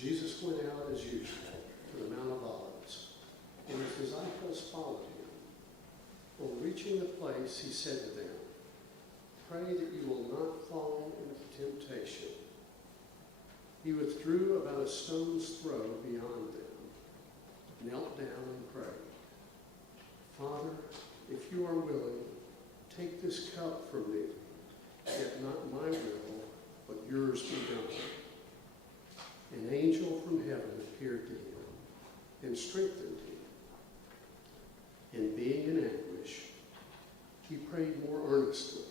Jesus went out as usual to the Mount of Olives, and his disciples followed him. On reaching the place, he said to them, "Pray that you will not fall into temptation." He withdrew about a stone's throw beyond them, knelt down and prayed, "Father, if you are willing, take this cup from me, yet not my will, but yours be done." An angel from heaven appeared to him and strengthened him. And being in anguish, he prayed more earnestly,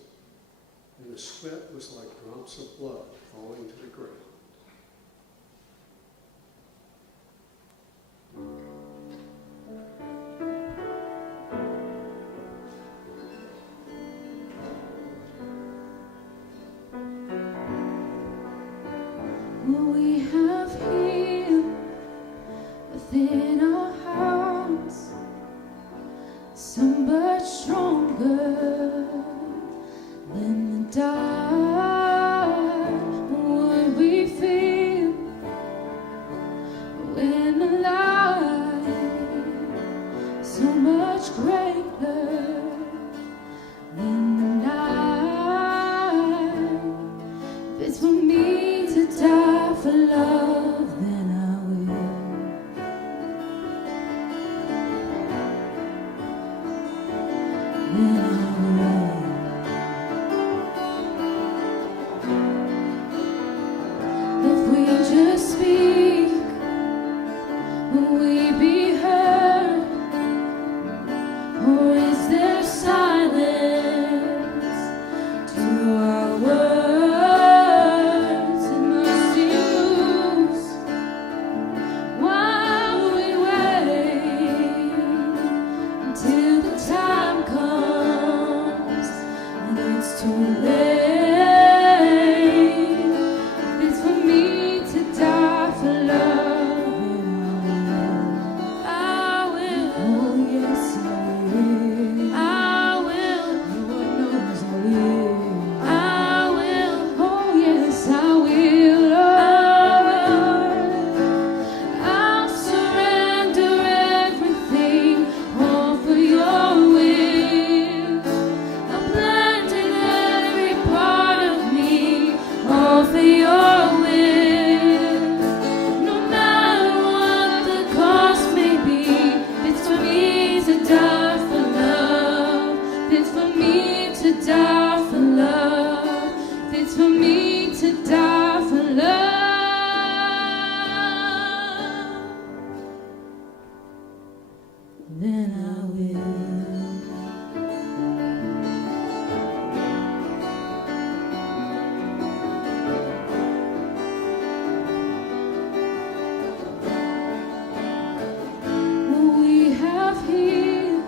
and the sweat was like drops of blood falling to the ground. We have him within our hearts, so much stronger than the dark. What we feel when the light, so much greater than the night. If it's for me to die for love, then I will. Then I will. If we just speak, will we be heard? Or is there silence to our words? Then I will. We have here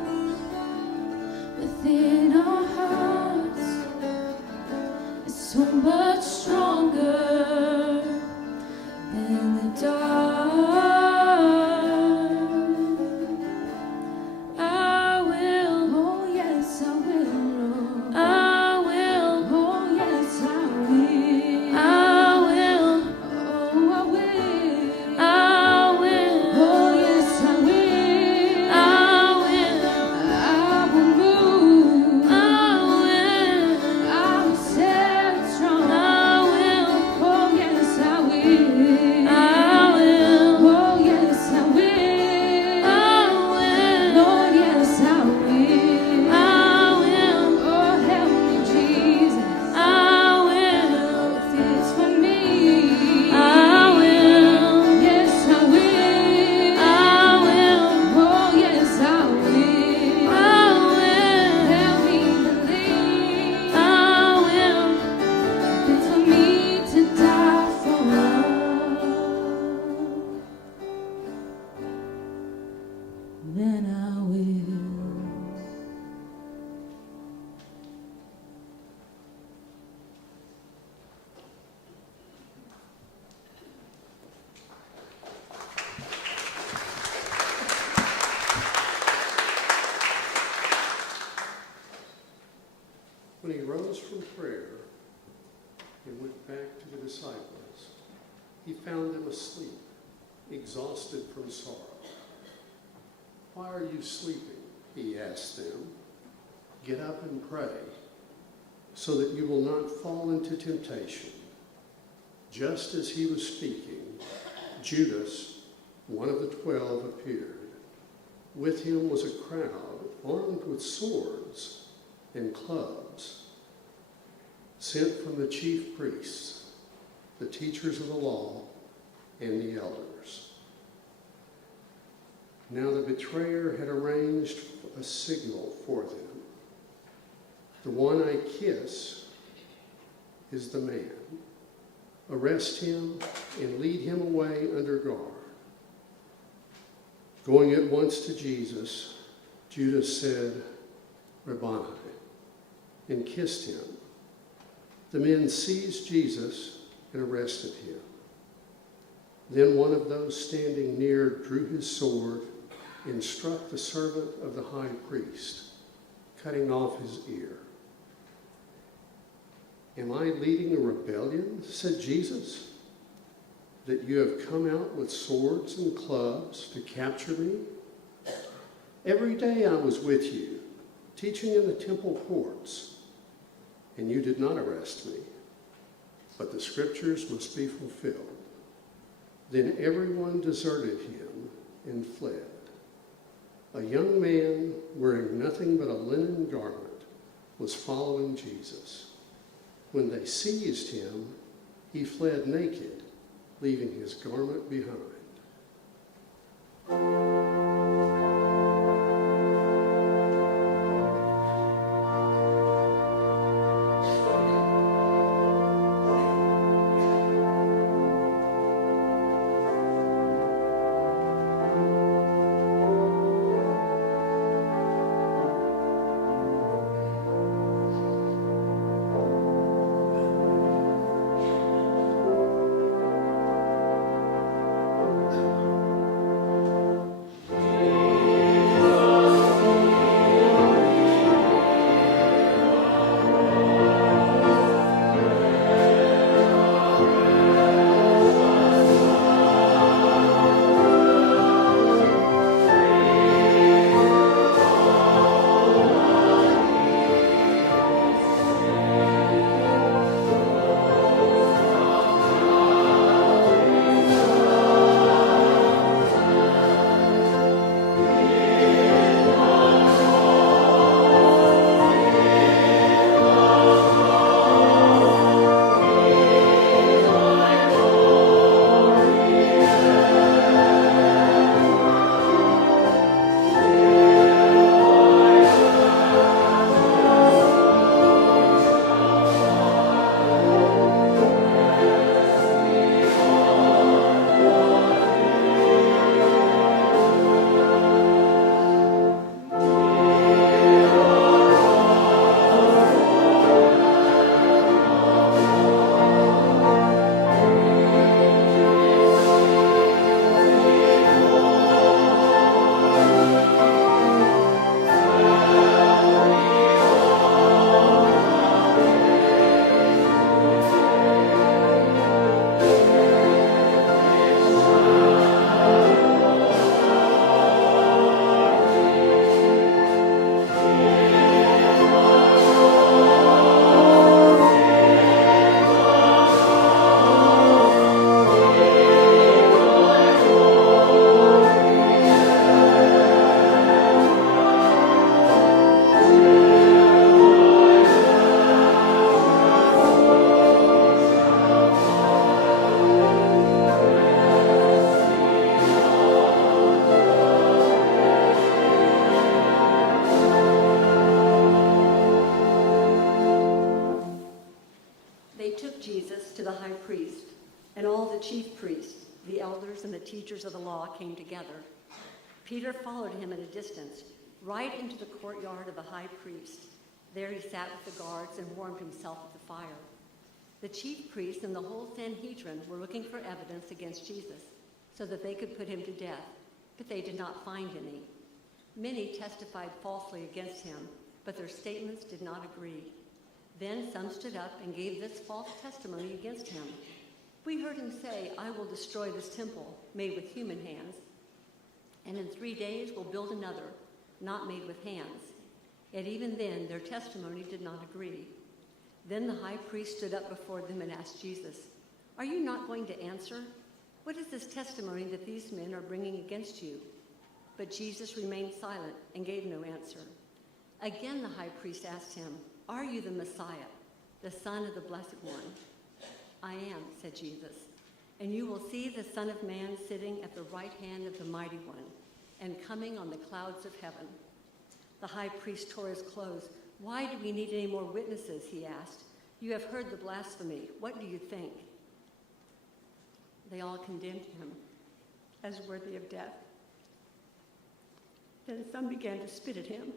within our hearts is so much stronger than the dark. Then I will. When he rose from prayer and went back to the disciples, he found them asleep exhausted from sorrow. "Why are you sleeping?" he asked them. "Get up and pray, so that you will not fall into temptation." Just as he was speaking, Judas, one of the 12, appeared. With him was a crowd armed with swords and clubs, sent from the chief priests, the teachers of the law, and the elders. Now the betrayer had arranged a signal for them. "The one I kiss is the man. Arrest him and lead him away under guard." Going at once to Jesus, Judas said, "Rabboni," and kissed him. The men seized Jesus and arrested him. Then one of those standing near drew his sword and struck the servant of the high priest, cutting off his ear. "Am I leading a rebellion," said Jesus, "that you have come out with swords and clubs to capture me? Every day I was with you, teaching in the temple courts, and you did not arrest me. But the scriptures must be fulfilled." Then everyone deserted him and fled. A young man wearing nothing but a linen garment was following Jesus. When they seized him, he fled naked, leaving his garment behind. chief priests, the elders, and the teachers of the law came together. Peter followed him at a distance, right into the courtyard of the high priest. There he sat with the guards and warmed himself at the fire. The chief priests and the whole Sanhedrin were looking for evidence against Jesus so that they could put him to death, but they did not find any. Many testified falsely against him, but their statements did not agree. Then some stood up and gave this false testimony against him. We heard him say, I will destroy this temple made with human hands, and in 3 days will build another, not made with hands. Yet even then their testimony did not agree. Then the high priest stood up before them and asked Jesus, are you not going to answer? What is this testimony that these men are bringing against you? But Jesus remained silent and gave no answer. Again the high priest asked him, are you the Messiah, the Son of the Blessed One? I am, said Jesus, and you will see the Son of Man sitting at the right hand of the Mighty One and coming on the clouds of heaven. The high priest tore his clothes. Why do we need any more witnesses, he asked. You have heard the blasphemy. What do you think? They all condemned him as worthy of death. Then some began to spit at him.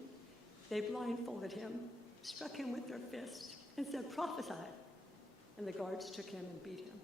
They blindfolded him, struck him with their fists, and said, prophesy. And the guards took him and beat him.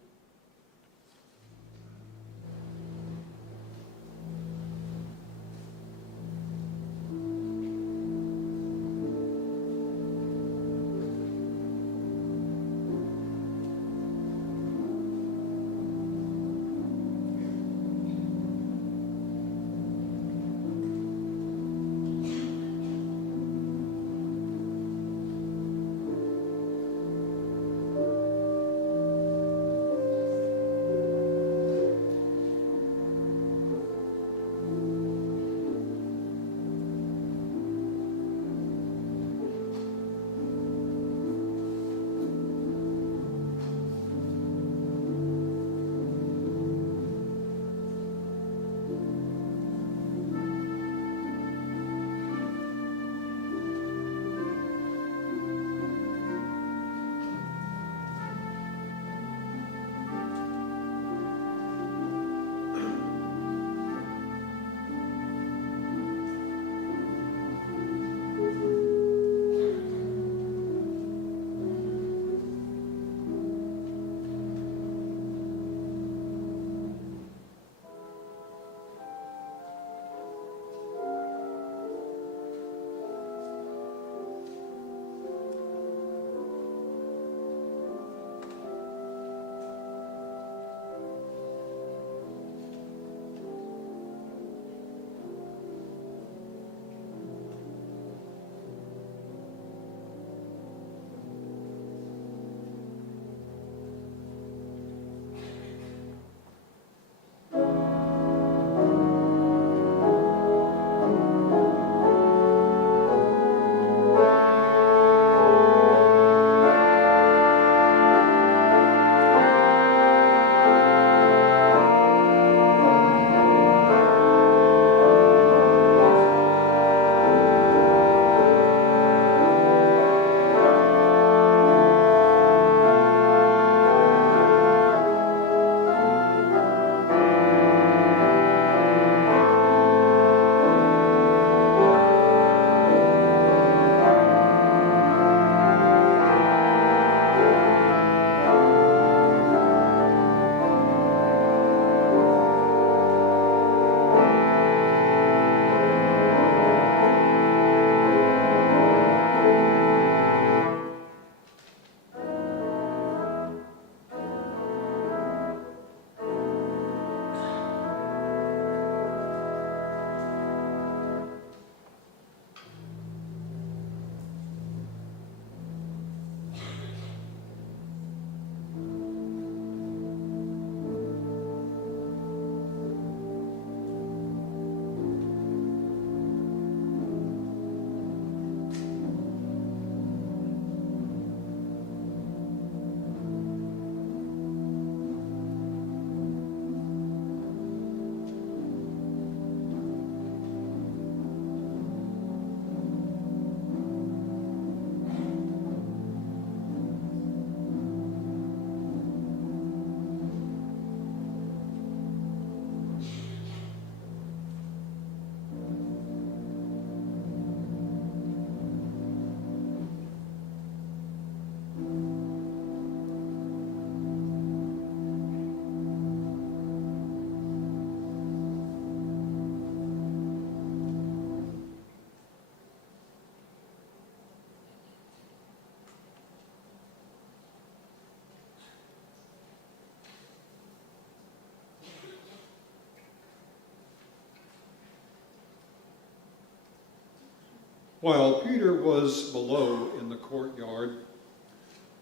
While Peter was below in the courtyard,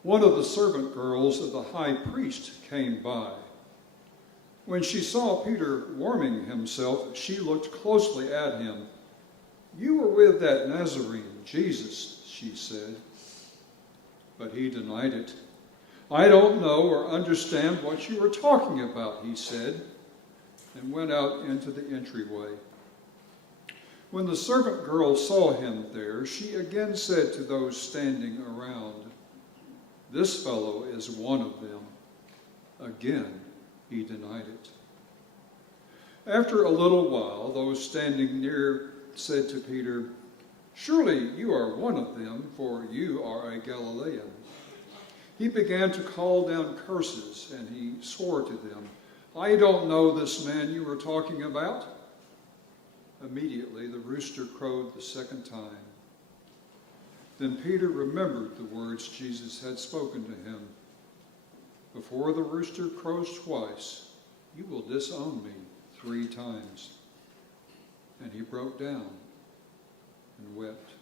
one of the servant girls of the high priest came by. When she saw Peter warming himself, she looked closely at him. "You were with that Nazarene, Jesus," she said. But he denied it. "I don't know or understand what you are talking about," he said, and went out into the entryway. When the servant girl saw him there, she again said to those standing around, "This fellow is one of them." Again, he denied it. After a little while, those standing near said to Peter, "Surely you are one of them, for you are a Galilean." He began to call down curses, and he swore to them, "I don't know this man you are talking about." Immediately the rooster crowed the second time. Then Peter remembered the words Jesus had spoken to him. "Before the rooster crows twice, you will disown me 3 times." And he broke down and wept.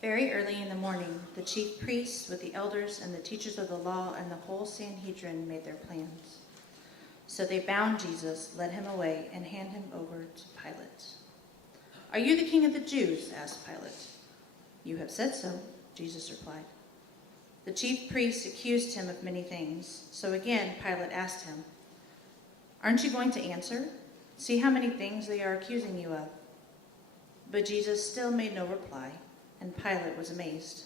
Very early in the morning, the chief priests with the elders and the teachers of the law and the whole Sanhedrin made their plans. So they bound Jesus, led him away, and handed him over to Pilate. "Are you the king of the Jews?" asked Pilate. "You have said so," Jesus replied. The chief priests accused him of many things. So again Pilate asked him, "Aren't you going to answer? See how many things they are accusing you of." But Jesus still made no reply, and Pilate was amazed.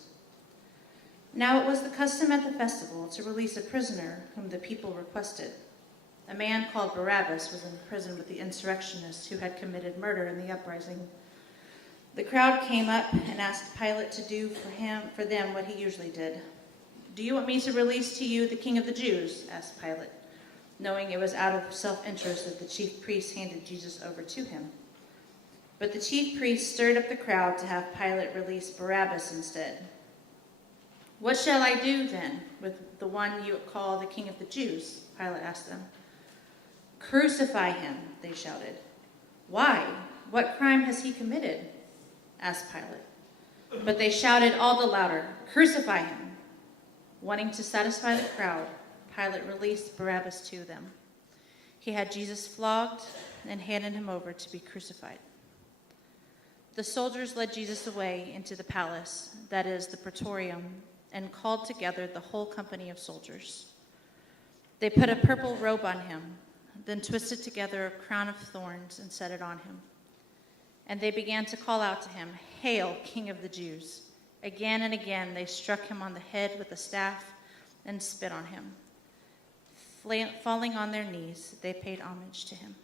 Now it was the custom at the festival to release a prisoner whom the people requested. A man called Barabbas was in prison with the insurrectionists who had committed murder in the uprising. The crowd came up and asked Pilate to do for them what he usually did. "Do you want me to release to you the king of the Jews?" asked Pilate, knowing it was out of self-interest that the chief priests handed Jesus over to him. But the chief priests stirred up the crowd to have Pilate release Barabbas instead. "What shall I do, then, with the one you call the king of the Jews?" Pilate asked them. "Crucify him," they shouted. "Why? What crime has he committed?" asked Pilate. But they shouted all the louder, "Crucify him!" Wanting to satisfy the crowd, Pilate released Barabbas to them. He had Jesus flogged and handed him over to be crucified. The soldiers led Jesus away into the palace, that is, the praetorium, and called together the whole company of soldiers. They put a purple robe on him, then twisted together a crown of thorns and set it on him. And they began to call out to him, "Hail, King of the Jews!" Again and again they struck him on the head with a staff and spit on him. Falling on their knees, they paid homage to him.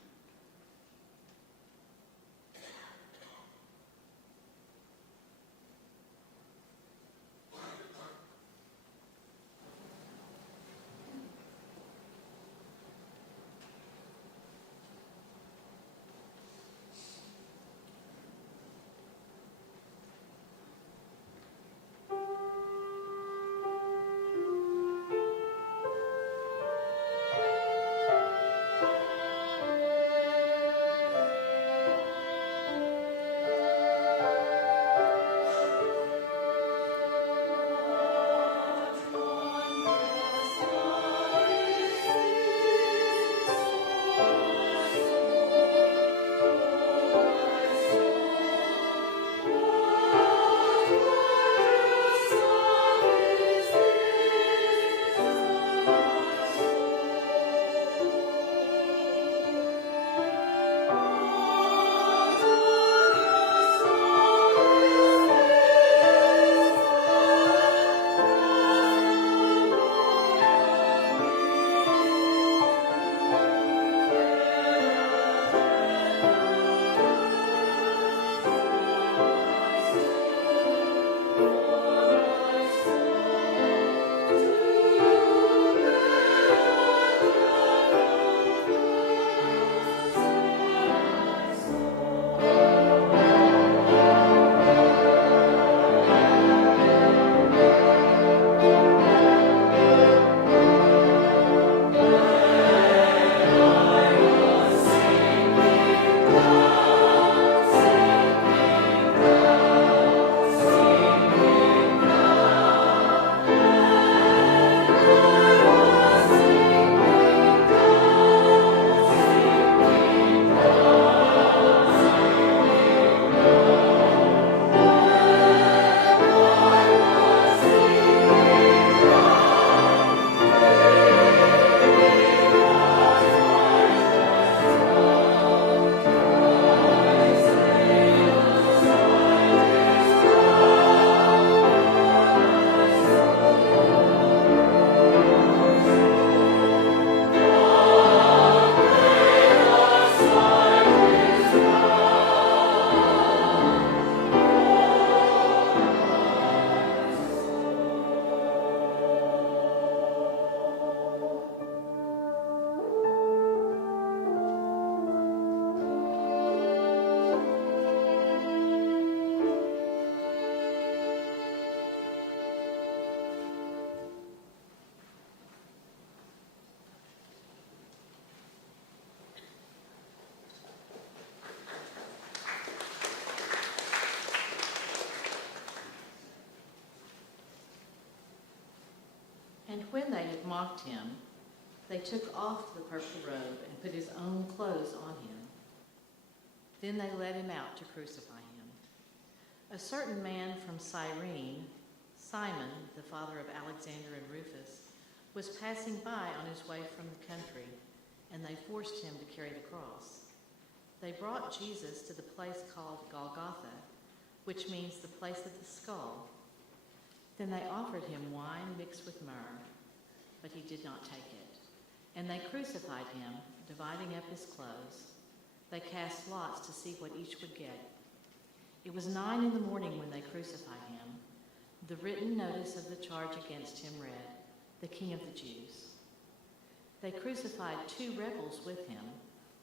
mocked him, they took off the purple robe and put his own clothes on him. Then they led him out to crucify him. A certain man from Cyrene, Simon, the father of Alexander and Rufus, was passing by on his way from the country, and they forced him to carry the cross. They brought Jesus to the place called Golgotha, which means the place of the skull. Then they offered him wine mixed with myrrh, but he did not take it. And they crucified him, dividing up his clothes. They cast lots to see what each would get. It was 9 in the morning when they crucified him. The written notice of the charge against him read, "The King of the Jews." They crucified 2 rebels with him,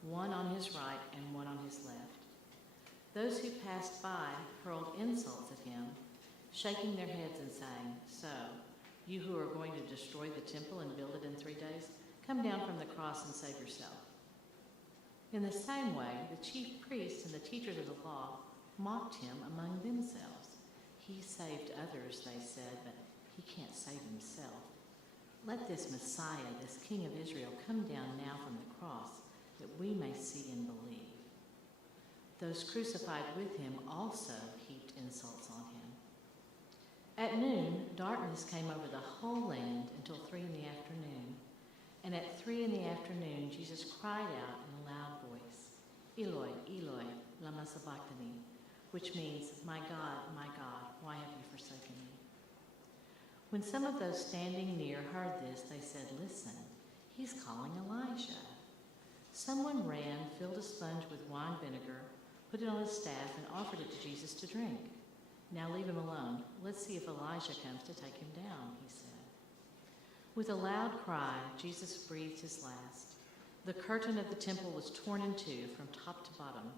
one on his right and one on his left. Those who passed by hurled insults at him, shaking their heads and saying, "So, you who are going to destroy the temple and build it in 3 days, come down from the cross and save yourself." In the same way, the chief priests and the teachers of the law mocked him among themselves. "He saved others," they said, "but he can't save himself. Let this Messiah, this King of Israel, come down now from the cross, that we may see and believe." Those crucified with him also heaped insults on him. At noon, darkness came over the whole land until 3 in the afternoon. And at 3 in the afternoon, Jesus cried out in a loud voice, "Eloi, Eloi, lama sabachthani," which means, my God, why have you forsaken me?" When some of those standing near heard this, they said, "Listen, he's calling Elijah." Someone ran, filled a sponge with wine vinegar, put it on his staff, and offered it to Jesus to drink. "Now leave him alone. Let's see if Elijah comes to take him down," he said. With a loud cry, Jesus breathed his last. The curtain of the temple was torn in two from top to bottom.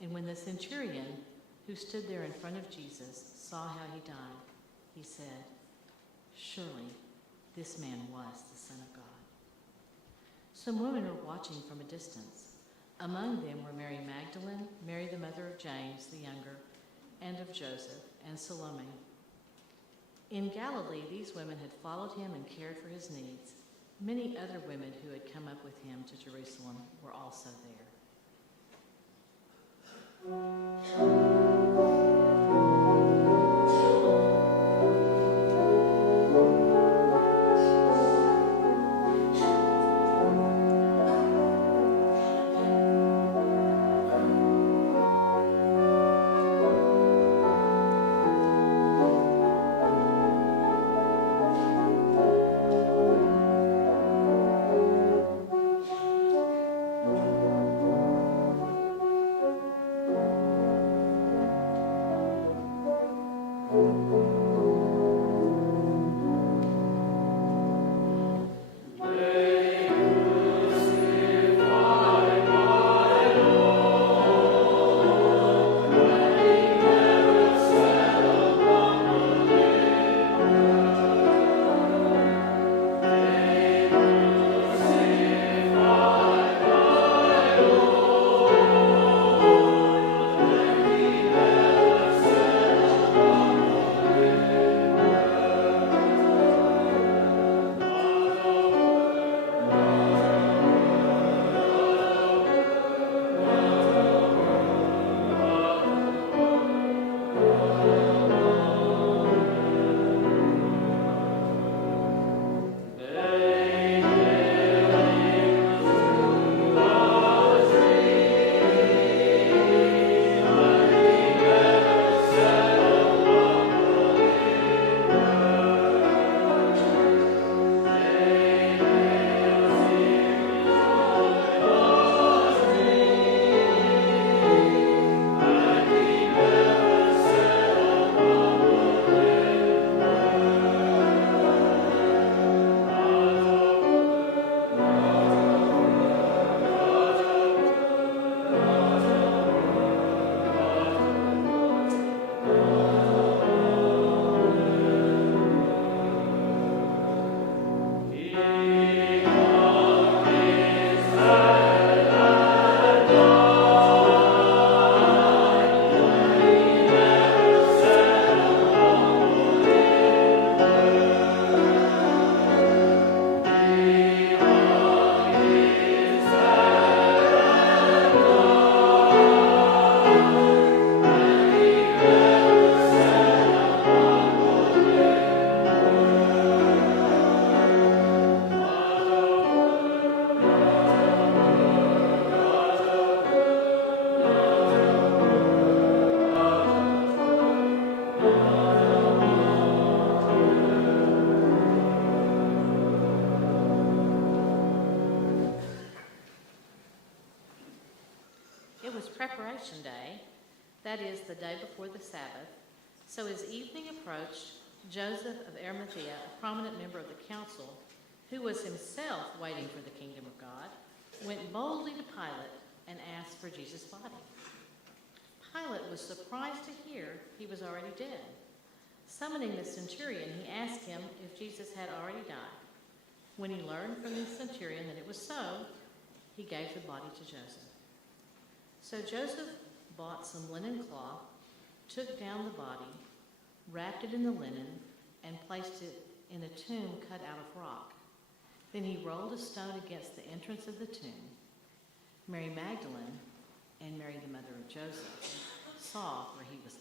And when the centurion, who stood there in front of Jesus, saw how he died, he said, "Surely this man was the Son of God." Some women were watching from a distance. Among them were Mary Magdalene, Mary the mother of James the younger, and of Joseph, and Salome. In Galilee, these women had followed him and cared for his needs. Many other women who had come up with him to Jerusalem were also there. Resurrection Day, that is, the day before the Sabbath. So as evening approached, Joseph of Arimathea, a prominent member of the council, who was himself waiting for the kingdom of God, went boldly to Pilate and asked for Jesus' body. Pilate was surprised to hear he was already dead. Summoning the centurion, he asked him if Jesus had already died. When he learned from the centurion that it was so, he gave the body to Joseph. So Joseph bought some linen cloth, took down the body, wrapped it in the linen, and placed it in a tomb cut out of rock. Then he rolled a stone against the entrance of the tomb. Mary Magdalene and Mary, the mother of Joseph, saw where he was